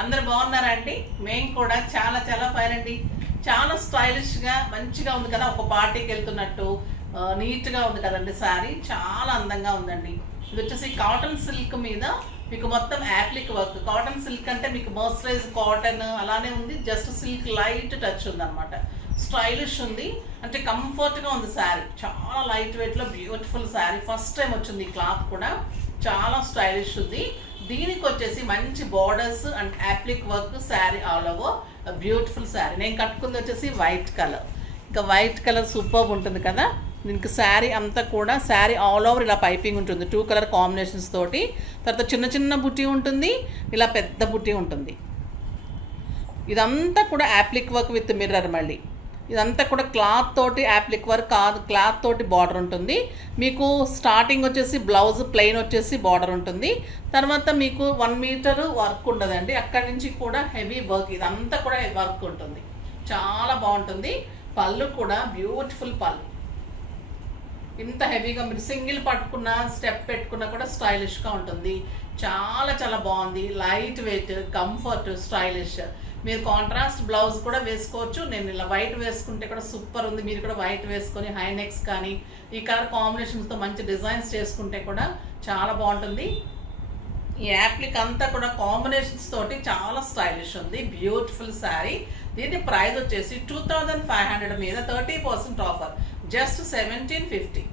అందరు బాగున్నారా అండి? మేము కూడా చాలా చాలా ఫైన్ అండి. చాలా స్టైలిష్ గా మంచిగా ఉంది కదా, ఒక పార్టీకి వెళ్తున్నట్టు నీట్ గా ఉంది కదండి. శారీ చాలా అందంగా ఉందండి. ఇది వచ్చేసి కాటన్ సిల్క్ మీద మీకు మొత్తం యాప్లిక్ వర్క్. కాటన్ సిల్క్ అంటే మీకు మర్సరైజ్ కాటన్ అలానే ఉంది, జస్ట్ సిల్క్ లైట్ టచ్ ఉంది అనమాట. స్టైలిష్ ఉంది, అంటే కంఫర్ట్ గా ఉంది శారీ. చాలా లైట్ వెయిట్ లో బ్యూటిఫుల్ శారీ. ఫస్ట్ టైం వచ్చింది ఈ క్లాత్ కూడా, చాలా స్టైలిష్ ఉంది. దీనికి వచ్చేసి మంచి borders and appliqué work sari all over beautiful sari. నేను కట్టుకుంది వచ్చేసి వైట్ కలర్. ఇంకా వైట్ కలర్ సూపర్ ఉంటుంది కదా. దీనికి శారీ అంతా కూడా శారీ ఆల్ ఓవర్ ఇలా పైపింగ్ ఉంటుంది, 2 కలర్ కాంబినేషన్స్ తోటి. తర్వాత చిన్న చిన్న బుట్టి ఉంటుంది, ఇలా పెద్ద బుట్టి ఉంటుంది. ఇదంతా కూడా యాప్లిక్ వర్క్ విత్ మిర్రర్. మళ్ళీ ఇదంతా కూడా క్లాత్ తోటి యాప్లిక్ వర్క్ కాదు, క్లాత్ తోటి బార్డర్ ఉంటుంది. మీకు స్టార్టింగ్ వచ్చేసి బ్లౌజ్ ప్లెయిన్ వచ్చేసి బార్డర్ ఉంటుంది. తర్వాత మీకు 1 మీటర్ వర్క్ ఉండదండి, అక్కడి నుంచి కూడా హెవీ వర్క్. ఇదంతా కూడా వర్క్ ఉంటుంది, చాలా బాగుంటుంది. పళ్ళు కూడా బ్యూటిఫుల్ పళ్ళు. ఇంత హెవీగా మీరు సింగిల్ పట్టుకున్న స్టెప్ పెట్టుకున్నా కూడా స్టైలిష్గా ఉంటుంది. చాలా చాలా బాగుంది. Light weight, comfort, stylish. మీరు కాంట్రాస్ట్ బ్లౌజ్ కూడా వేసుకోవచ్చు. నేను ఇలా వైట్ వేసుకుంటే కూడా సూపర్ ఉంది. మీరు కూడా వైట్ వేసుకొని హై నెక్స్ కానీ ఈ కలర్ కాంబినేషన్స్తో మంచి డిజైన్స్ చేసుకుంటే కూడా చాలా బాగుంటుంది. ఈ యాప్లిక్ అంతా కూడా కాంబినేషన్స్ తోటి చాలా స్టైలిష్ ఉంది. బ్యూటిఫుల్ శారీ. దీని ప్రైస్ వచ్చేసి 2500 మీద 30% ఆఫర్, జస్ట్ 1750.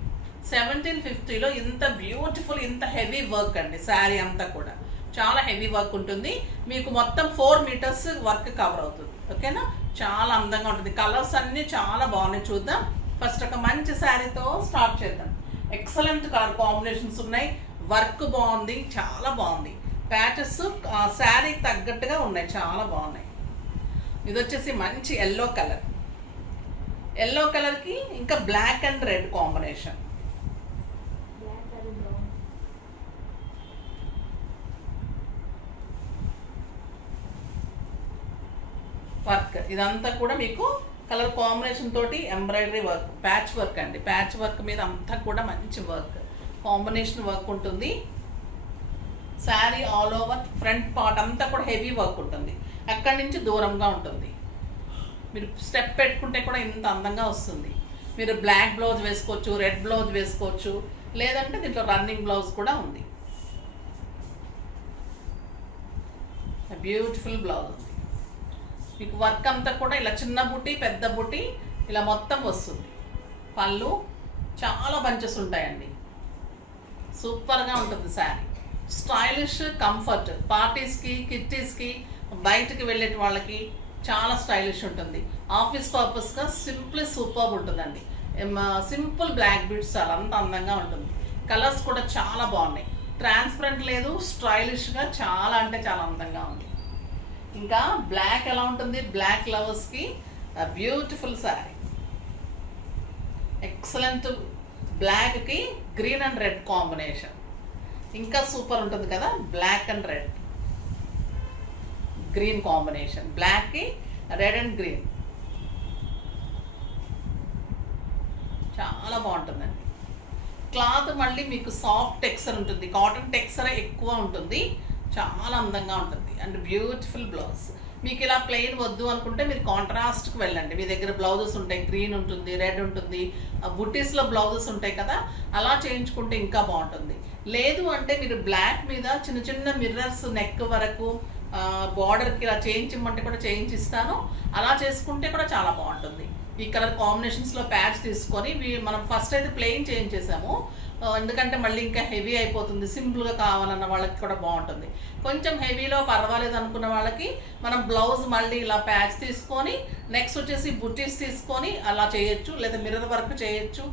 1750లో ఇంత బ్యూటిఫుల్, ఇంత హెవీ వర్క్ అండి. శారీ అంతా కూడా చాలా హెవీ వర్క్ ఉంటుంది. మీకు మొత్తం 4 మీటర్స్ వర్క్ కవర్ అవుతుంది. ఓకేనా, చాలా అందంగా ఉంటుంది. కలర్స్ అన్ని చాలా బాగున్నాయి. చూద్దాం. ఫస్ట్ ఒక మంచి శారీతో స్టార్ట్ చేద్దాం. ఎక్సలెంట్ కలర్ కాంబినేషన్స్ ఉన్నాయి, వర్క్ బాగుంది, చాలా బాగుంది. ప్యాచెస్ శారీకి తగ్గట్టుగా ఉన్నాయి, చాలా బాగున్నాయి. ఇది వచ్చేసి మంచి ఎల్లో కలర్. ఎల్లో కలర్కి ఇంకా black and red combination. Work ఇదంతా కూడా మీకు కలర్ కాంబినేషన్ తోటి ఎంబ్రాయిడరీ వర్క్, ప్యాచ్ వర్క్ అండి. ప్యాచ్ వర్క్ మీద అంతా కూడా మంచి వర్క్, కాంబినేషన్ వర్క్ ఉంటుంది. Sari all over front part అంతా కూడా హెవీ వర్క్ ఉంటుంది, అక్కడి నుంచి దూరంగా ఉంటుంది. మీరు స్టెప్ పెట్టుకుంటే కూడా ఇంత అందంగా వస్తుంది. మీరు బ్లాక్ బ్లౌజ్ వేసుకోవచ్చు, రెడ్ బ్లౌజ్ వేసుకోవచ్చు, లేదంటే దీంట్లో రన్నింగ్ బ్లౌజ్ కూడా ఉంది. బ్యూటిఫుల్ బ్లౌజ్ ఉంది. మీకు వర్క్ అంతా కూడా ఇలా చిన్న బుట్టి, పెద్ద బుట్టి ఇలా మొత్తం వస్తుంది. పళ్ళు చాలా బంచెస్ ఉంటాయండి. సూపర్గా ఉంటుంది శారీ. Stylish, comfort. పార్టీస్కి, కిట్టీస్కి, బయటకు వెళ్ళే వాళ్ళకి చాలా స్టైలిష్ ఉంటుంది. ఆఫీస్ పర్పస్గా సింపుల్ సూపర్ ఉంటుందండి. సింపుల్ బ్లాక్ బీడ్స్ చాలా అంత అందంగా ఉంటుంది. కలర్స్ కూడా చాలా బాగున్నాయి. ట్రాన్స్పరెంట్ లేదు, స్టైలిష్గా చాలా అంటే చాలా అందంగా ఉంది. ఇంకా బ్లాక్ ఎలా ఉంటుంది, బ్లాక్ లవర్స్కి బ్యూటిఫుల్ శారీ. ఎక్సలెంట్. బ్లాక్కి గ్రీన్ అండ్ రెడ్ కాంబినేషన్ ఇంకా సూపర్ ఉంటుంది కదా. Black and red, green combination. బ్లాక్కి రెడ్ అండ్ గ్రీన్ చాలా బాగుంటుందండి. క్లాత్ మళ్ళీ మీకు సాఫ్ట్ టెక్స్చర్ ఉంటుంది, కాటన్ టెక్స్చర్ ఎక్కువ ఉంటుంది, చాలా అందంగా ఉంటుంది. And beautiful blouse. మీకు ఇలా ప్లెయిన్ వద్దు అనుకుంటే మీరు కాంట్రాస్ట్కి వెళ్ళండి. మీ దగ్గర బ్లౌజెస్ ఉంటాయి, గ్రీన్ ఉంటుంది, రెడ్ ఉంటుంది, బుట్టీస్లో బ్లౌజెస్ ఉంటాయి కదా, అలా చేయించుకుంటే ఇంకా బాగుంటుంది. లేదు అంటే మీరు బ్లాక్ మీద చిన్న చిన్న మిర్రర్స్ నెక్ వరకు బార్డర్కి ఇలా చేయించమంటే కూడా చేయించిస్తాను. అలా చేసుకుంటే కూడా చాలా బాగుంటుంది. ఈ కలర్ కాంబినేషన్స్లో ప్యాడ్స్ తీసుకొని మనం ఫస్ట్ అయితే ప్లెయిన్ చేయించేసాము, ఎందుకంటే మళ్ళీ ఇంకా హెవీ అయిపోతుంది. సింపుల్గా కావాలన్న వాళ్ళకి కూడా బాగుంటుంది. కొంచెం హెవీలో పర్వాలేదు అనుకున్న వాళ్ళకి మనం బ్లౌజ్ మళ్ళీ ఇలా ప్యాచ్ తీసుకొని నెక్స్ట్ వచ్చేసి బుట్టీస్ తీసుకొని అలా చేయొచ్చు, లేదా మిర్రర్ వర్క్ చేయొచ్చు.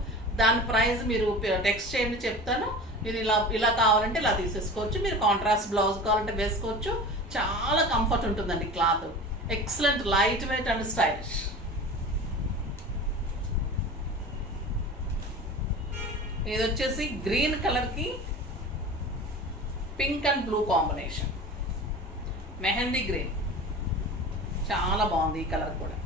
దాని ప్రైస్ మీరు టెక్స్ట్ చేయండి, చెప్తాను. ఇది ఇలా కావాలంటే ఇలా తీసేసుకోవచ్చు. మీరు కాంట్రాస్ట్ బ్లౌజ్ కావాలంటే వేసుకోవచ్చు. చాలా కంఫర్ట్ ఉంటుందండి. Cloth excellent, light weight and stylish. ఇది వచ్చేసి గ్రీన్ కలర్కి pink and blue combination, mehndi green. చాలా బాగుంది ఈ కలర్ కూడా.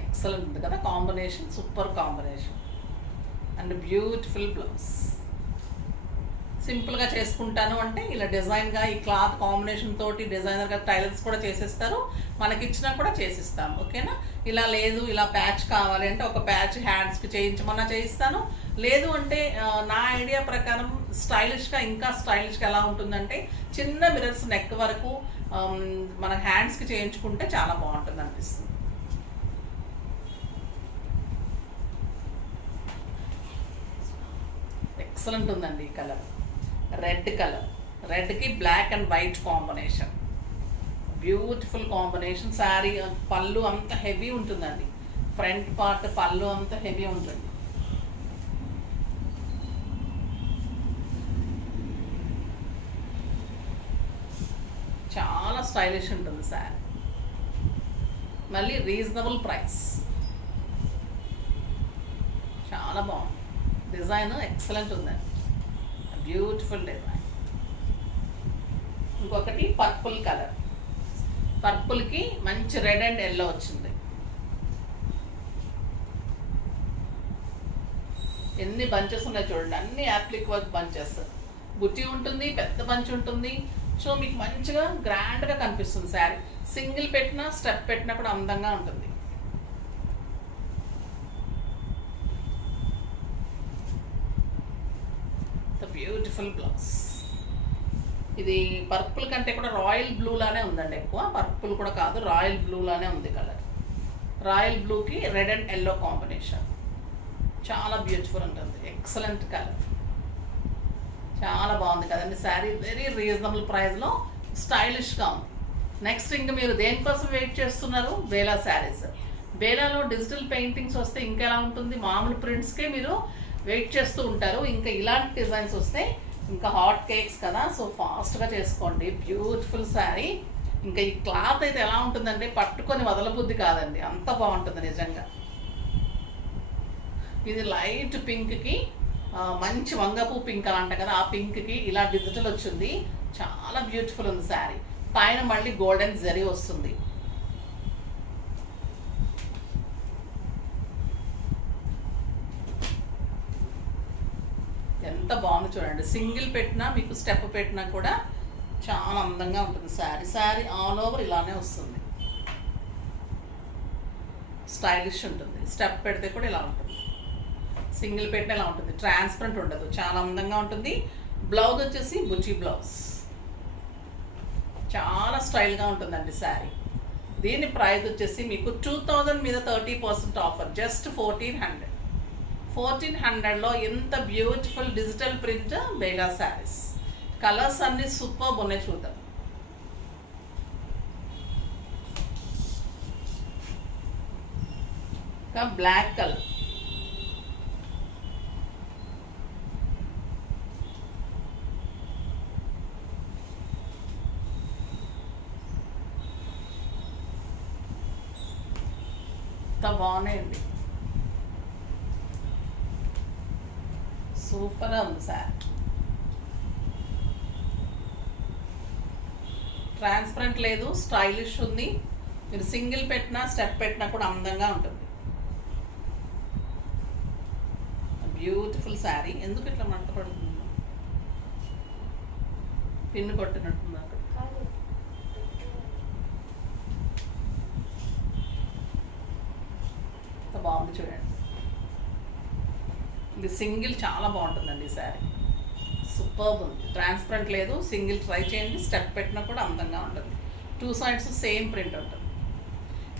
ఎక్సలెంట్ ఉంది కదా combination, super combination. And beautiful blouse. సింపుల్గా చేసుకుంటాను అంటే ఇలా డిజైన్గా ఈ క్లాత్ కాంబినేషన్ తోటి డిజైనర్గా టైలర్స్ కూడా చేసేస్తారు, మనకి ఇచ్చినా కూడా చేసిస్తాం. ఓకేనా? ఇలా లేదు ఇలా ప్యాచ్ కావాలి అంటే ఒక ప్యాచ్ హ్యాండ్స్కి చేయించమన్నా చేయిస్తాను. లేదు అంటే నా ఐడియా ప్రకారం స్టైలిష్గా ఇంకా స్టైలిష్గా ఎలా ఉంటుందంటే చిన్న మిరర్స్ నెక్ వరకు మన హ్యాండ్స్కి చేయించుకుంటే చాలా బాగుంటుంది అనిపిస్తుంది. ఎక్సలెంట్ ఉందండి ఈ కలర్. రెడ్ కలర్, రెడ్కి black and white combination, beautiful combination. Sari పళ్ళు అంత హెవీ ఉంటుందండి, ఫ్రంట్ పార్ట్ పళ్ళు అంత హెవీ ఉంటుంది. చాలా స్టైలిష్ ఉంటుంది శారీ, మళ్ళీ రీజనబుల్ ప్రైస్. చాలా బాగుంది డిజైన్, ఎక్సలెంట్ ఉందండి, బ్యూటిఫుల్ డిజైన్. ఇంకొకటి పర్పుల్ కలర్, పర్పుల్కి మంచి రెడ్ అండ్ ఎల్లో వచ్చింది. ఎన్ని బంచెస్ ఉన్నాయి చూడండి, అన్ని యాప్లిక్ వర్క్ బంచెస్. బుట్టి ఉంటుంది, పెద్ద బంచ్ ఉంటుంది. సో మీకు మంచిగా గ్రాండ్గా కనిపిస్తుంది శారీ. సింగిల్ పెట్టినా స్టెప్ పెట్టినా కూడా అందంగా ఉంటుంది. Beautiful blouse. ఇది పర్పుల్ కంటే కూడా రాయల్ బ్లూ లానే ఉందండి, ఎక్కువ పర్పుల్ కూడా కాదు, రాయల్ బ్లూ లానే ఉంది కలర్. రాయల్ బ్లూకి రెడ్ అండ్ ఎల్లో కాంబినేషన్, చాలా బ్యూటిఫుల్ ఉంటుంది, ఎక్సలెంట్ కలర్. చాలా బాగుంది కదండి శారీ, వెరీ రీజనబుల్ ప్రైస్లో స్టైలిష్గా ఉంది. నెక్స్ట్ ఇంకా మీరు దేనికోసం వెయిట్ చేస్తున్నారు? బేలా శారీస్. బేలాలో డిజిటల్ పెయింటింగ్స్ వస్తే ఇంకా ఎలా ఉంటుంది, మామూలు ప్రింట్స్కే మీరు వెయిట్ చేస్తూ ఉంటారు. ఇంకా ఇలాంటి డిజైన్స్ వస్తే ఇంకా హాట్ కేక్స్ కదా, సో ఫాస్ట్గా చేసుకోండి. బ్యూటిఫుల్ శారీ. ఇంకా ఈ క్లాత్ అయితే ఎలా ఉంటుందంటే పట్టుకొని వదలబుద్ధి కాదండి, అంత బాగుంటుంది నిజంగా. ఇది లైట్ పింక్కి మంచి వంగపూ పింక్ అలా అంట కదా, ఆ పింక్కి ఇలా డిజిటల్ వచ్చింది, చాలా బ్యూటిఫుల్ ఉంది శారీ. పైన మళ్ళీ గోల్డెన్ జరీ వస్తుంది. ఎంత బాగుంది చూడండి, సింగిల్ పెట్టినా మీకు స్టెప్ పెట్టినా కూడా చాలా అందంగా ఉంటుంది శారీ. శారీ ఆల్ ఓవర్ ఇలానే వస్తుంది, స్టైలిష్ ఉంటుంది. స్టెప్ పెడితే కూడా ఇలా ఉంటుంది, సింగిల్ పెట్టిన ఇలా ఉంటుంది, ట్రాన్స్పరెంట్ ఉండదు, చాలా అందంగా ఉంటుంది. బ్లౌజ్ వచ్చేసి బుచ్చి బ్లౌజ్, చాలా స్టైల్గా ఉంటుందండి శారీ. దీని ప్రైస్ వచ్చేసి మీకు 2000 మీద 30% ఆఫర్, జస్ట్ 1400. 1400లో ఎంత బ్యూటిఫుల్ డిజిటల్ ప్రింట్ బేలా శారీస్. కలర్స్ అన్ని సూపర్ ఉన్నాయి, చూద్దాం. ఇంకా బ్లాక్ కలర్, ఎంత బాగున్నాయండి, సూపర్గా ఉంది సార్. ట్రాన్స్పరెంట్ లేదు, స్టైలిష్ ఉంది. మీరు సింగిల్ పెట్టినా స్టెప్ పెట్టినా కూడా అందంగా ఉంటుంది. బ్యూటిఫుల్ శారీ. ఎందుకు ఇట్లా మంట పడుతుంది? పిన్ను కొట్టినట్టుంది అక్కడ. బాగుంది చూడండి, ఇది సింగిల్ చాలా బాగుంటుందండి ఈ శారీ, సూపర్బ్ ఉంది. ట్రాన్స్పరెంట్ లేదు, సింగిల్ ట్రై చేయండి, స్టెప్ పెట్టినా కూడా అందంగా ఉంటుంది. 2 సైడ్స్ సేమ్ ప్రింట్ ఉంటుంది.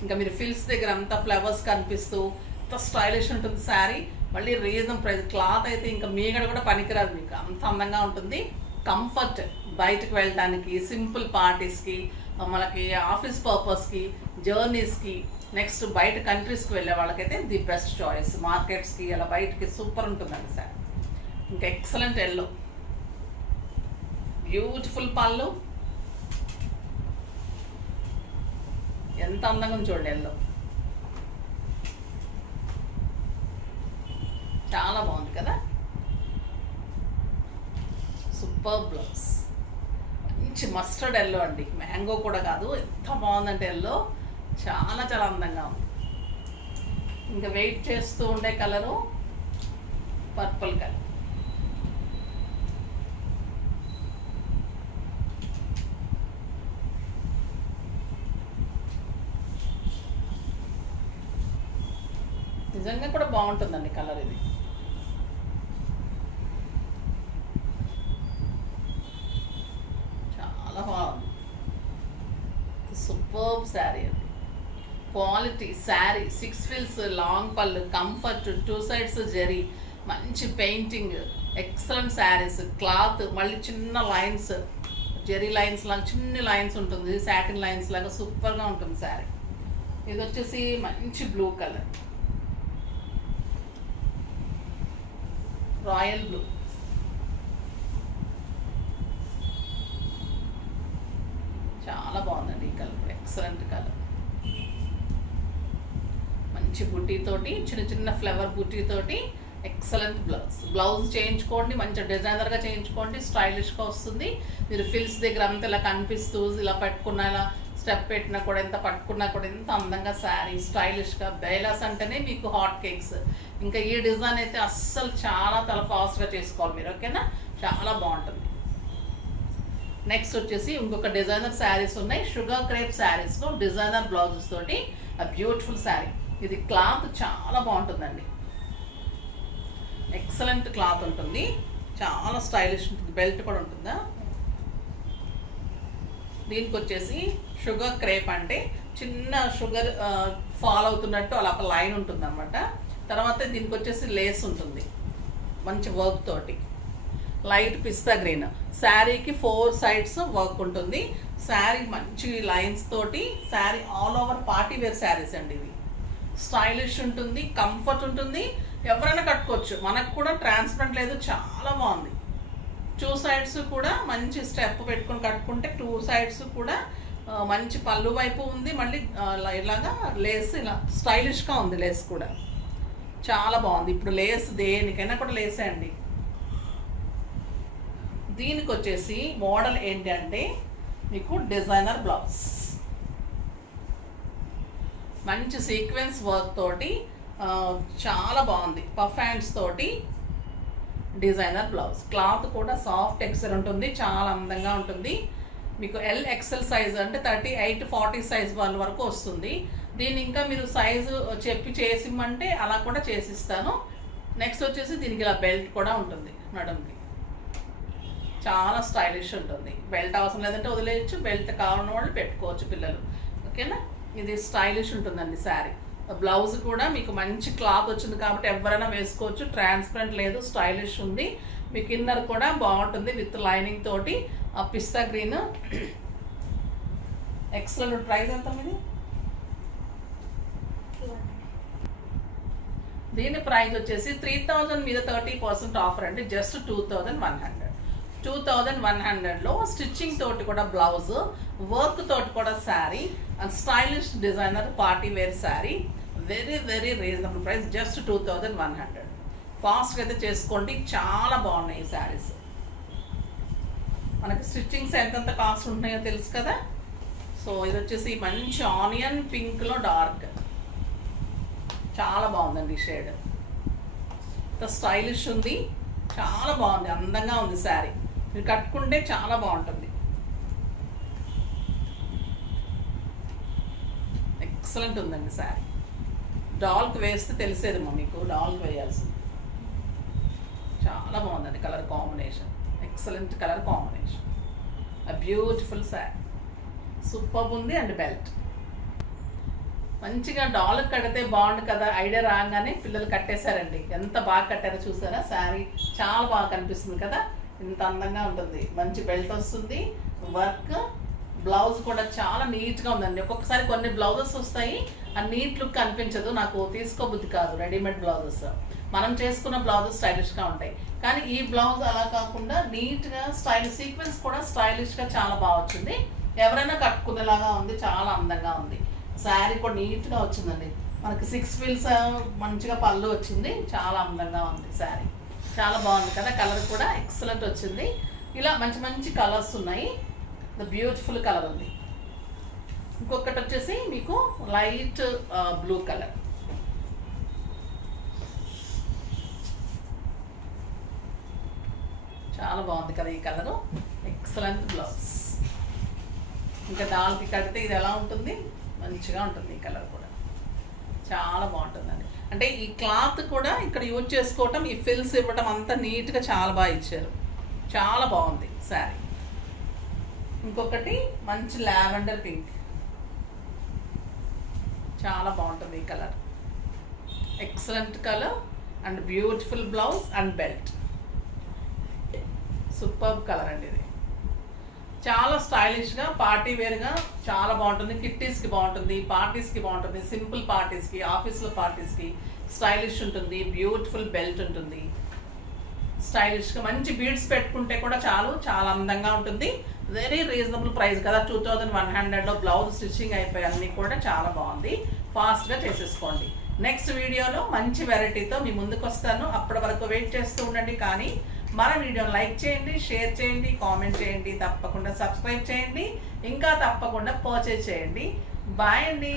ఇంకా మీరు ఫిల్స్ దగ్గర అంతా ఫ్లవర్స్ కనిపిస్తూ అంత స్టైలిష్ ఉంటుంది శారీ. మళ్ళీ రీజన్ ప్రైస్, క్లాత్ అయితే ఇంకా మీగడ కూడా పనికిరాదు, మీకు అంత అందంగా ఉంటుంది. కంఫర్ట్, బయటకు వెళ్ళడానికి, సింపుల్ పార్టీస్కి, మనకి ఆఫీస్ పర్పస్కి, జర్నీస్కి, నెక్స్ట్ బయట కంట్రీస్కి వెళ్ళే వాళ్ళకైతే ది బెస్ట్ చాయిస్. మార్కెట్స్కి అలా బయటకి సూపర్ ఉంటుందండి సార్. ఇంకా ఎక్సలెంట్ ఎల్లో, బ్యూటిఫుల్ పళ్ళు, ఎంత అందంగా ఉంది చూడండి ఎల్లో, చాలా బాగుంది కదా. సూపర్ బ్లౌజ్, మంచి మస్టర్డ్ ఎల్లో అండి, మ్యాంగో కూడా కాదు, ఎంత బాగుందంటే ఎల్లో, చాలా చాలా అందంగా ఉంది. ఇంకా వెయిట్ చేస్తూ ఉండే కలరు పర్పుల్ కలర్. నిజంగా కూడా బాగుంటుందండి కలర్ ఇది. చాలా బాగుంది. సూపర్బ్ శారీ అండి. క్వాలిటీ శారీ, 6 ఫిల్స్, లాంగ్ పళ్ళు, కంఫర్ట్, 2 సైడ్స్ జరీ, మంచి పెయింటింగ్, ఎక్సలెంట్ శారీస్. క్లాత్ మళ్ళీ చిన్న లైన్స్, జెరీ లైన్స్ లాగా చిన్న లైన్స్ ఉంటుంది, సాటిన్ లైన్స్ లాగా సూపర్గా ఉంటుంది శారీ. ఇది వచ్చేసి మంచి బ్లూ కలర్, రాయల్ బ్లూ. చాలా బాగుందండి ఈ కలర్, ఎక్సలెంట్ కలర్. మంచి బుట్టీతోటి, చిన్న చిన్న ఫ్లవర్ బుట్టీతోటి ఎక్సలెంట్ బ్లౌజ్. బ్లౌజ్ చేయించుకోండి, మంచి డిజైనర్గా చేయించుకోండి, స్టైలిష్గా వస్తుంది. మీరు ఫిల్స్ దగ్గర అంతా ఇలా కనిపిస్తూ ఇలా పెట్టుకున్నా, ఇలా స్టెప్ పెట్టినా కూడా, ఎంత పట్టుకున్నా కూడా ఎంత అందంగా శారీ స్టైలిష్గా. బైలాస్ అంటేనే మీకు హాట్ కేక్స్. ఇంకా ఈ డిజైన్ అయితే అస్సలు చాలా ఫాస్ట్గా చేసుకోవాలి మీరు, ఓకేనా? చాలా బాగుంటుంది. నెక్స్ట్ వచ్చేసి ఇంకొక డిజైనర్ శారీస్ ఉన్నాయి, షుగర్ క్రేప్ శారీస్లో డిజైనర్ బ్లౌజెస్ తోటి బ్యూటిఫుల్ శారీ. ఇది క్లాత్ చాలా బాగుంటుందండి, ఎక్సలెంట్ క్లాత్ ఉంటుంది, చాలా స్టైలిష్ ఉంటుంది. బెల్ట్ కూడా ఉంటుందా? దీనికి వచ్చేసి షుగర్ క్రేప్ అంటే చిన్న షుగర్ ఫాల్ అవుతున్నట్టు అలా ఒక లైన్ ఉంటుంది అనమాట. తర్వాత దీనికి వచ్చేసి లేస్ ఉంటుంది మంచి వర్క్ తోటి, లైట్ పిస్తా గ్రీన్. శారీకి 4 సైడ్స్ వర్క్ ఉంటుంది. శారీ మంచి లైన్స్ తోటి, sari all over party wear saris అండి. ఇవి స్టైలిష్ ఉంటుంది, కంఫర్ట్ ఉంటుంది, ఎవరైనా కట్టుకోవచ్చు. మనకు కూడా ట్రాన్స్పరెంట్ లేదు, చాలా బాగుంది. 2 సైడ్స్ కూడా మంచి స్టెప్ పెట్టుకొని కట్టుకుంటే 2 సైడ్స్ కూడా మంచి పళ్ళు వైపు ఉంది. మళ్ళీ ఇలాగా లేస్ ఇలా స్టైలిష్గా ఉంది, లేస్ కూడా చాలా బాగుంది. ఇప్పుడు లేస్ దేనికైనా కూడా లేసే అండి. దీనికి వచ్చేసి మోడల్ ఏంటి అంటే మీకు డిజైనర్ బ్లౌజ్, మంచి సీక్వెన్స్ వర్క్ తోటి చాలా బాగుంది. పఫ్ హ్యాండ్స్ తోటి డిజైనర్ బ్లౌజ్. క్లాత్ కూడా సాఫ్ట్ టెక్స్చర్ ఉంటుంది, చాలా అందంగా ఉంటుంది. మీకు LXL సైజ్ అంటే 38-40 సైజ్ వాళ్ళ వరకు వస్తుంది. దీన్ని ఇంకా మీరు సైజు చెప్పి చేసిమ్మంటే అలా కూడా చేసిస్తాను. నెక్స్ట్ వచ్చేసి దీనికి ఇలా బెల్ట్ కూడా ఉంటుంది నడుంకి, చాలా స్టైలిష్ ఉంటుంది. బెల్ట్ అవసరం లేదంటే వదిలేయచ్చు, బెల్ట్ కావాలని వాళ్ళు పెట్టుకోవచ్చు పిల్లలు, ఓకేనా? ఇది స్టైలిష్ ఉంటుందండి శారీ. బ్లౌజ్ కూడా మీకు మంచి క్లాత్ వచ్చింది కాబట్టి ఎవరైనా వేసుకోవచ్చు, ట్రాన్స్పరెంట్ లేదు, స్టైలిష్ ఉంది. మీకు ఇన్నర్ కూడా బాగుంటుంది విత్ లైనింగ్ తోటి. పిస్తా గ్రీన్ ఎక్సలెంట్. ప్రైస్ ఎంత మీది? దీని ప్రైస్ వచ్చేసి 3000 మీద 30% ఆఫర్ అండి, జస్ట్ 2100. 2100లో స్టిచ్చింగ్ తోటి కూడా బ్లౌజ్, వర్క్ తోటి కూడా sari, and stylish designer party wear sari. Very very reasonable price, just 2100. ఫాస్ట్గా అయితే చేసుకోండి, చాలా బాగున్నాయి ఈ శారీస్. మనకి స్టిచ్చింగ్స్ ఎంతెంత కాస్ట్ ఉంటున్నాయో తెలుసు కదా. సో ఇది వచ్చేసి మంచి ఆనియన్ పింక్లో డార్క్, చాలా బాగుందండి ఈ షేడ్. స్టైలిష్ ఉంది, చాలా బాగుంది, అందంగా ఉంది శారీ. మీరు కట్టుకుంటే చాలా బాగుంటుంది, ఎక్సలెంట్ ఉందండి శారీ. డాల్క్ వేస్తే తెలిసేదేమో మీకు, డాల్క్ వేయాల్సింది. చాలా బాగుందండి colour combination, excellent colour combination. Beautiful sari, super ఉంది. అండ్ బెల్ట్ మంచిగా డాల్క్ కడితే బాగుండు కదా, ఐడియా రాగానే పిల్లలు కట్టేశారండి. ఎంత బాగా కట్టారో చూసారా, శారీ చాలా బాగా కనిపిస్తుంది కదా, ఇంత అందంగా ఉంటుంది. మంచి బెల్ట్ వస్తుంది, వర్క్. బ్లౌజ్ కూడా చాలా నీట్గా ఉందండి. ఒక్కొక్కసారి కొన్ని బ్లౌజెస్ వస్తాయి, ఆ నీట్ లుక్ అనిపించదు, నాకు తీసుకోబుద్ధి కాదు. రెడీమేడ్ బ్లౌజెస్ మనం చేసుకున్న బ్లౌజెస్ స్టైలిష్గా ఉంటాయి, కానీ ఈ బ్లౌజ్ అలా కాకుండా నీట్గా స్టైలిష్, సీక్వెన్స్ కూడా స్టైలిష్గా చాలా బాగా వచ్చింది. ఎవరైనా కట్టుకునేలాగా ఉంది, చాలా అందంగా ఉంది. శారీ కూడా నీట్గా వచ్చిందండి. మనకి 6 ఫీల్స్ మంచిగా పళ్ళు వచ్చింది, చాలా అందంగా ఉంది శారీ. చాలా బాగుంది కదా, కలర్ కూడా ఎక్సలెంట్ వచ్చింది. ఇలా మంచి మంచి కలర్స్ ఉన్నాయి, బ్యూటిఫుల్ కలర్ ఉంది. ఇంకొకటి వచ్చేసి మీకు లైట్ బ్లూ కలర్, చాలా బాగుంది కదా ఈ కలరు. Excellent blouse. ఇంకా డాల్కి కడితే ఇది ఎలా ఉంటుంది, మంచిగా ఉంటుంది. ఈ కలర్ కూడా చాలా బాగుంటుందండి. అంటే ఈ క్లాత్ కూడా ఇక్కడ యూజ్ చేసుకోవటం, ఈ ఫిల్స్ ఇవ్వటం అంతా నీట్గా చాలా బాగా ఇచ్చారు. చాలా బాగుంది శారీ. ఇంకొకటి మంచి లావెండర్ పింక్, చాలా బాగుంటుంది ఈ colour. Excellent colour and beautiful blouse and belt. Super colour అండి ఇది. చాలా స్టైలిష్గా పార్టీ వేర్గా చాలా బాగుంటుంది. కిట్టీస్కి బాగుంటుంది, పార్టీస్కి బాగుంటుంది, సింపుల్ పార్టీస్కి, ఆఫీస్లో పార్టీస్కి స్టైలిష్ ఉంటుంది. బ్యూటిఫుల్ బెల్ట్ ఉంటుంది. స్టైలిష్గా మంచి బీడ్స్ పెట్టుకుంటే కూడా చాలా అందంగా ఉంటుంది. వెరీ రీజనబుల్ ప్రైస్ కదా, 2100లో బ్లౌజ్ స్టిచ్చింగ్ అయిపోయి అన్నీ కూడా చాలా బాగుంది. ఫాస్ట్గా చేసేసుకోండి. నెక్స్ట్ వీడియోలో మంచి వెరైటీతో మీ ముందుకు వస్తాను. అప్పటి వరకు వెయిట్ చేస్తూ ఉండండి. కానీ మన వీడియోని లైక్ చేయండి, షేర్ చేయండి, కామెంట్ చేయండి, తప్పకుండా సబ్స్క్రైబ్ చేయండి, ఇంకా తప్పకుండా పర్చేజ్ చేయండి. బాయ్ అండి.